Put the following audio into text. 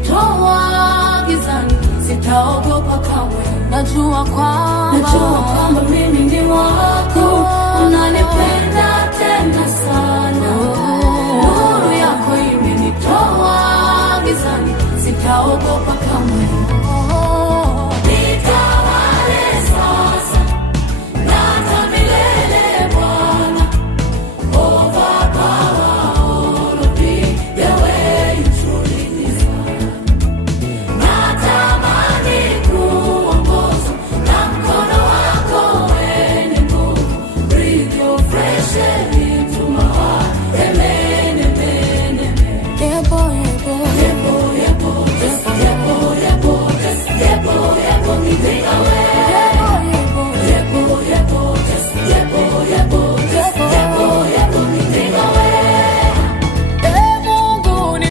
imenitoa gizani, sitaogopa kamwe. Najua kwamba mimi ni wako, unanipenda tena sana. Nuru yako imenitoa gizani, sitaogopa kamwe.